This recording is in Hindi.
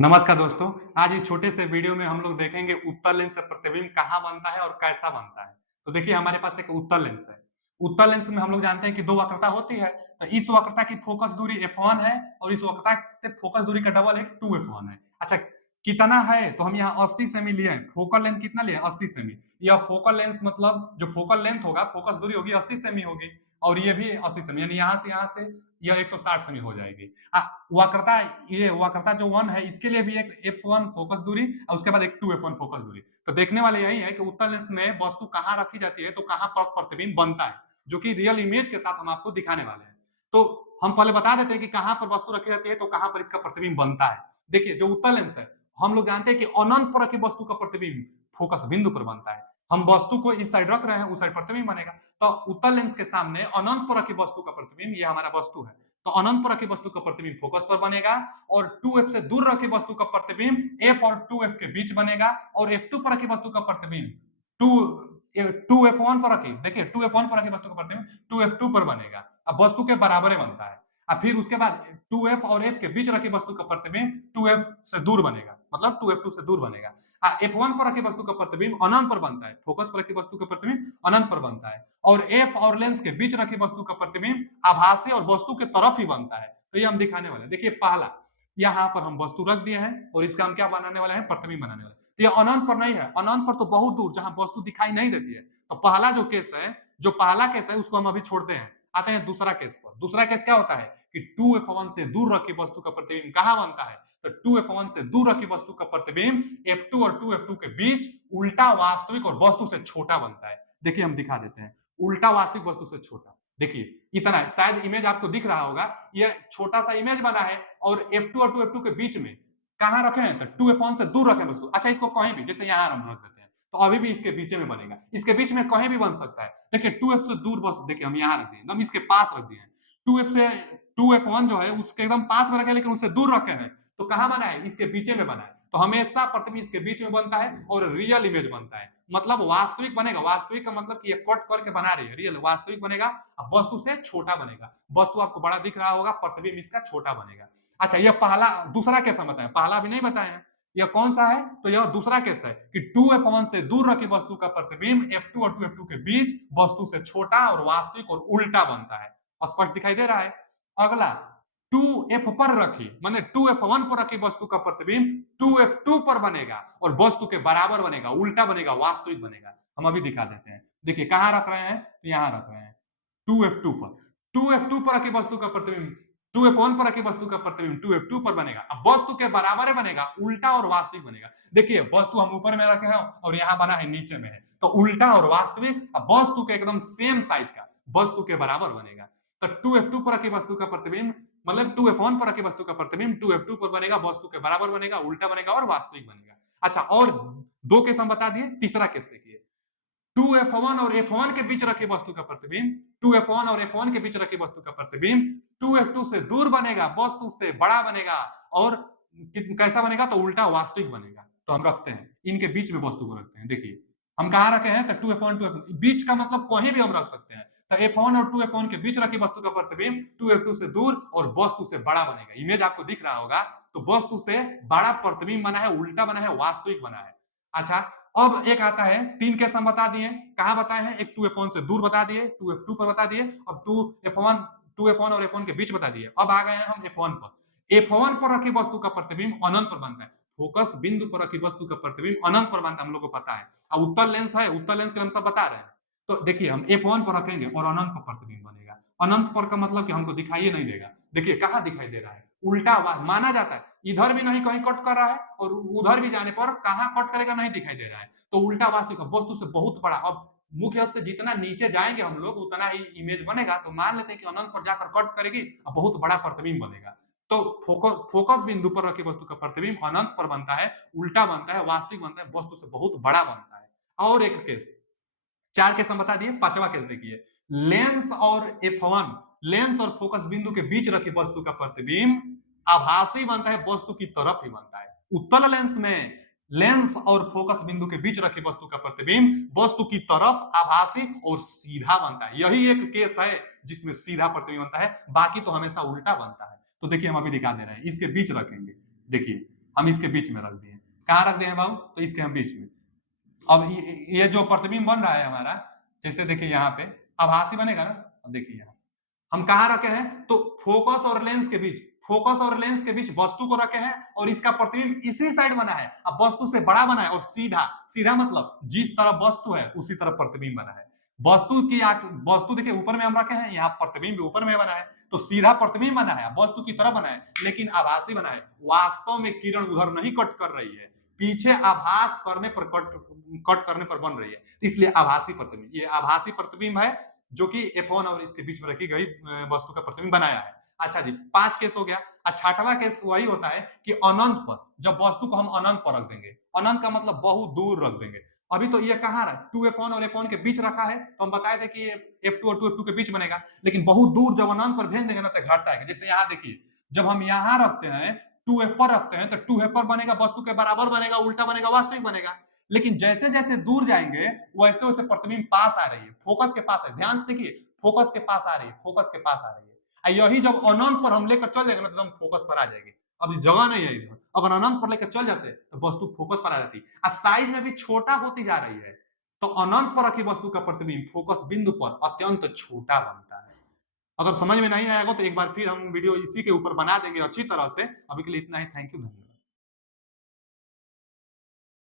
नमस्कार दोस्तों। आज इस छोटे से वीडियो में हम लोग देखेंगे उत्तल लेंस से प्रतिबिंब कहाँ बनता है और कैसा बनता है। तो देखिए हमारे पास एक उत्तल लेंस है। उत्तल लेंस में हम लोग जानते हैं कि 2 वक्रता होती है। तो इस वक्रता की फोकस दूरी f1 है और इस वक्रता से फोकस दूरी का डबल एक 2f1 है। अच्छा, कितना है? तो हम यहाँ 80 सेमी लिए हैं। फोकल लेंथ कितना लिए? 80 सेमी। यह फोकल लेंस मतलब जो फोकल लेंथ होगा, फोकस दूरी होगी 80 सेमी होगी और ये भी 80 सेमी, यानी यहाँ से यह 160 सेमी हो जाएगी। वक्रता, ये वक्रता जो 1 है इसके लिए भी एक f1 फोकस दूरी और उसके बाद एक 2f1 फोकस दूरी। तो देखने वाले यही है कि उत्तल लेंस में वस्तु कहाँ रखी जाती है, तो कहाँ पर प्रतिबिंब बनता है, जो कि रियल इमेज के साथ हम आपको दिखाने वाले हैं। तो हम पहले बता देते हैं कि कहाँ पर वस्तु रखी जाती है, तो कहाँ पर इसका प्रतिबिंब बनता है। देखिए जो उत्तल लेंस है, हम लोग जानते हैं कि अनंत पर की वस्तु का प्रतिबिंब फोकस बिंदु पर बनता है। हम वस्तु को इस साइड रख रहे हैं, उस साइड प्रतिबिंब बनेगा। तो उत्तल लेंस के सामने अनंत पर की वस्तु का प्रतिबिंब, ये हमारा वस्तु है, तो अनंत पर रखी वस्तु का प्रतिबिंब फोकस पर बनेगा और 2f से दूर रखी वस्तु का प्रतिबिंब f और 2f के बीच बनेगा और f2 पर रखी वस्तु का प्रतिबिंब 2f1 पर रखी, देखिए 2f1 पर रखी वस्तु का प्रतिबिंब 2f2 पर बनेगा। अब वस्तु के बराबर बनता है। अब फिर उसके बाद 2f और f के बीच रखी वस्तु का प्रतिबिंब 2f से दूर बनेगा, मतलब 2f2 से दूर बनेगा। f1 पर रखी वस्तु का प्रतिबिंब अनंत पर बनता है, फोकस पर रखी वस्तु का प्रतिबिंब अनंत पर बनता है और f और लेंस के बीच रखी वस्तु का प्रतिबिंब आभासी और वस्तु के तरफ ही बनता है। तो ये हम दिखाने वाले हैं। देखिए पहला, यहाँ पर हम वस्तु रख दिए हैं और इसका हम क्या बनाने वाले हैं? प्रतिबिंब बनाने वाले हैं। तो ये अनंत पर नहीं है, अनंत पर तो बहुत दूर जहां वस्तु दिखाई नहीं देती है। तो पहला जो केस है, जो पहला केस है उसको हम अभी छोड़ते हैं, आते हैं दूसरा केस पर। दूसरा केस क्या होता है कि 2f1 से दूर रखी वस्तु का प्रतिबिंब कहां बनता है? तो 2f1 से दूर रखी वस्तु का प्रतिबिंब f2 और 2f2 के बीच उल्टा वास्तविक और वस्तु से छोटा बनता है। देखिए हम दिखा देते हैं, उल्टा वास्तविक वस्तु से छोटा। देखिए इतना है, शायद इमेज आपको दिख रहा होगा, ये छोटा सा इमेज बना है और f2 और 2f2 के बीच में कहां रखे हैं? तो 2f1 से दूर रखे वस्तु। अच्छा, इसको कहीं भी, जैसे यहां हम रख देते हैं, तो अभी भी इसके बीच में बनेगा, इसके बीच में कहीं भी बन सकता है। देखिए 2f से दूर बस, देखिए हम यहां रख दिए, एकदम इसके पास रख दिए हैं। 2f से 2f1 जो है उसके एकदम पास में रखे, लेकिन उससे दूर रखे हैं, तो कहां बना है? इसके बीच में बना है। तो हमेशा प्रतिबिंब इसके बीच में बनता है और रियल इमेज बनता है, मतलब वास्तविक बनेगा। वास्तविक का मतलब कि ये कट करके बना रही है, रियल वास्तविक बनेगा, अब वस्तु से छोटा बनेगा। वस्तु आपको बड़ा दिख रहा होगा, प्रतिबिंब इसका छोटा बनेगा। अच्छा, ये पहला, दूसरा केस हम बताएं, पहला भी नहीं बताए हैं। यह कौन सा है? तो यह दूसरा केस है कि 2f1 से दूर रखी वस्तु का प्रतिबिंब f2 और 2f2 के बीच वस्तु से छोटा और वास्तविक और उल्टा बनता है। स्पष्ट दिखाई दे रहा है? अगला, 2f पर रखी, माने 2f1 पर रखी वस्तु का प्रतिबिंब 2f2 पर बनेगा और वस्तु के बराबर बनेगा, उल्टा बनेगा, वास्तविक बनेगा। हम अभी दिखा देते हैं। देखिए कहां रख रहे हैं? तो यहां रख रहे हैं 2f2 पर। 2f2 पर रखी वस्तु का प्रतिबिंब 2f1 पर रखी वस्तु का प्रतिबिंब 2f2 पर बनेगा। अब वस्तु के बराबर बनेगा, उल्टा और वास्तविक बनेगा। देखिए वस्तु हम ऊपर में रखे हैं और यहां बना है नीचे में है, तो उल्टा और वास्तविक, अब वस्तु के एकदम सेम साइज का, वस्तु के बराबर बनेगा। तो 2f2 पर रखी वस्तु का प्रतिबिंब, मतलब 2f1 पर रखी वस्तु का प्रतिबिंब 2f2 पर बनेगा, वस्तु के बराबर बनेगा, उल्टा बनेगा और वास्तविक बनेगा। अच्छा, और दो केस हम बता दिए, तीसरा केस देखिए। 2f1 और f1 के बीच रखी वस्तु का प्रतिबिंब, 2f1 और f1 के बीच रखी वस्तु का प्रतिबिंब 2f2 से दूर बनेगा, वस्तु से बड़ा बनेगा और कैसा बनेगा? तो उल्टा वास्तविक बनेगा। तो हम रखते हैं, इनके बीच में वस्तु को रखते हैं। देखिए हम कहां रखे हैं? तो 2f1 2f, बीच का मतलब कहीं भी हम रख सकते हैं। तो f1 और 2f1 के बीच रखी वस्तु का प्रतिबिंब 2f2 से दूर और वस्तु से बड़ा बनेगा। इमेज आपको दिख रहा होगा, तो वस्तु से बड़ा प्रतिबिंब बना है, उल्टा बना है, वास्तविक बना है। अच्छा, अब एक आता है, 3 केस हम बता दिए, कहां बताए हैं? एक 2f1 से दूर बता दिए, 2f2 पर बता दिए, अब 2f1 और f1 के बीच बता दिए। अब आ गए हैं हम f1 पर। f1 पर रखी वस्तु का प्रतिबिंब अनंत पर बनता है, फोकस बिंदु पर रखी वस्तु का प्रतिबिंब अनंत पर बनता है, हम लोग को पता है। अब उत्तल लेंस है, उत्तल लेंस के हम सब बता रहे हैं। तो देखिए हम f1 पर रखेंगे और अनंत पर प्रतिबिंब बनेगा। अनंत पर का मतलब कि हमको दिखाई नहीं देगा। देखिए कहां दिखाई दे रहा है? उल्टा माना जाता है, इधर भी नहीं कहीं कट कर रहा है और उधर भी जाने पर कहां कट करेगा? नहीं दिखाई दे रहा है, तो उल्टा वास्तविक वस्तु से बहुत बड़ा। अब मुख्य से जितना नीचे जाएंगे हम लोग उतना ही इमेज बनेगा, तो मान लेते हैं कि अनंत पर जाकर कट करेगी और बहुत बड़ा प्रतिबिंब बनेगा। तो फोकस बिंदु पर रखी वस्तु का प्रतिबिंब अनंत पर बनता है, उल्टा बनता है, वास्तविक बनता है, वस्तु से बहुत बड़ा बनता है। और एक केस, 4 केस हम बता दिए, पांचवा केस देखिए। लेंस और f1, लेंस और फोकस बिंदु के बीच रखी वस्तु का प्रतिबिंब आभासी बनता है, वस्तु की तरफ ही बनता है। उत्तल लेंस में लेंस और फोकस बिंदु के बीच रखी वस्तु का प्रतिबिंब वस्तु की तरफ आभासी और सीधा बनता है। यही एक केस है जिसमें सीधा प्रतिबिंब बनता है, बाकी तो हमेशा उल्टा बनता है। तो देखिए हम अभी दिखा दे रहे हैं, इसके बीच रखेंगे। देखिए हम इसके बीच में रख दिए। कहाँ रख दिए हैं बाबू? तो इसके हम बीच में। अब ये जो प्रतिबिंब बन रहा है हमारा, जैसे देखिए यहाँ पे आभासी बनेगा ना। अब देखिए यहाँ हम कहाँ रखे हैं, तो फोकस और लेंस के बीच, फोकस और लेंस के बीच वस्तु को रखे हैं और इसका प्रतिबिंब इसी साइड बना है। अब वस्तु से बड़ा बना है और सीधा, सीधा मतलब जिस तरफ वस्तु है उसी तरफ प्रतिबिंब बना है। वस्तु की वस्तु देखिए ऊपर में हम रखे हैं, यहाँ प्रतिबिंब ऊपर में बना है, तो सीधा प्रतिबिंब बना है, वस्तु की तरफ बना है, लेकिन आभासी बना है। वास्तव में किरण उधर नहीं कट कर रही है, पीछे आभास करने पर कट करने पर बन रही है, इसलिए आभासी प्रतिबिंब। ये आभासी प्रतिबिंब है जो कि F1 और इसके बीच में रखी गई वस्तु का प्रतिबिंब बनाया है। अच्छा जी, 5 केस हो गया। छठवां केस वही होता है कि अनंत पर, जब वस्तु को हम अनंत पर रख देंगे। अनंत का मतलब बहुत दूर रख देंगे। अभी तो ये कहाँ रहा, 2F1 और F1 के बीच रखा है, तो हम बताए थे कि F2 और 2F2 के बीच बनेगा, लेकिन बहुत दूर जब अनंत पर भेज देंगे ना तो घटता है। जैसे यहाँ देखिए, जब हम यहाँ रखते हैं 2F पर रखते हैं तो 2F पर बनेगा, वस्तु के बराबर बनेगा, उल्टा बनेगा, वास्तविक बनेगा। लेकिन जैसे जैसे दूर जाएंगे वैसे वैसे प्रतिबिंब पास आ रही है, फोकस के पास है। ध्यान से देखिए, फोकस के पास आ रही है, फोकस के पास आ रही है। यही जब अनंत पर हम लेकर चल जाएंगे ना तो हम फोकस पर आ जाएगी। अब जगह नहीं है इधर, अगर अनंत पर लेकर चल जाते तो वस्तु फोकस पर आ जाती। अब साइज में भी छोटा होती जा रही है, तो अनंत पर रखी वस्तु का प्रतिबिंब फोकस बिंदु पर अत्यंत छोटा बनता है। अगर समझ में नहीं आएगा तो एक बार फिर हम वीडियो इसी के ऊपर बना देंगे अच्छी तरह से। अभी के लिए इतना ही। थैंक यू, धन्यवाद।